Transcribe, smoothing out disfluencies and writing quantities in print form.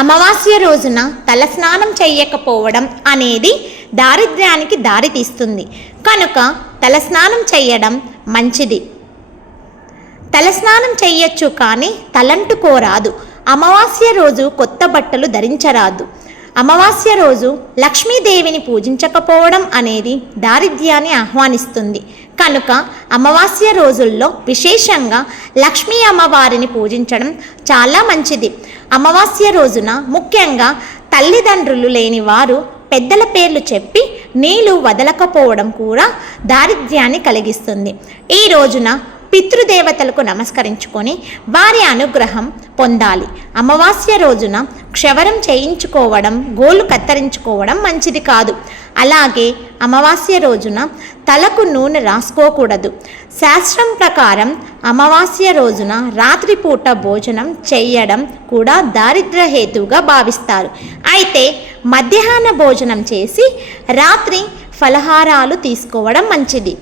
అమావాస్య రోజున తలస్నానం చేయకపోవడం అనేది దారిద్ర్యానికి దారితీస్తుంది కనుక తలస్నానం చేయడం మంచిది. తలస్నానం చెయ్యొచ్చు కానీ తలంటుకోరాదు. అమావాస్య రోజు కొత్త బట్టలు ధరించరాదు. అమావాస్య రోజు లక్ష్మీదేవిని పూజించకపోవడం అనేది దారిద్ర్యాన్ని ఆహ్వానిస్తుంది కనుక అమావాస్య రోజుల్లో విశేషంగా లక్ష్మీ అమ్మవారిని పూజించడం చాలా మంచిది. అమావాస్య రోజున ముఖ్యంగా తల్లిదండ్రులు లేని వారు పెద్దల పేర్లు చెప్పి నీళ్లు వదలకపోవడం కూడా దారిద్ర్యాన్ని కలిగిస్తుంది. ఈ రోజున పితృదేవతలకు నమస్కరించుకొని వారి అనుగ్రహం పొందాలి. అమావాస్య రోజున క్షవరం చేయించుకోవడం, గోళ్ళు కత్తిరించుకోవడం మంచిది కాదు. అలాగే అమావాస్య రోజున తలకు నూనె రాసుకోకూడదు. శాస్త్రం ప్రకారం అమావాస్య రోజున రాత్రిపూట భోజనం చేయడం కూడా దారిద్ర్య హేతువుగా భావిస్తారు. అయితే మధ్యాహ్న భోజనం చేసి రాత్రి ఫలహారాలు తీసుకోవడం మంచిది.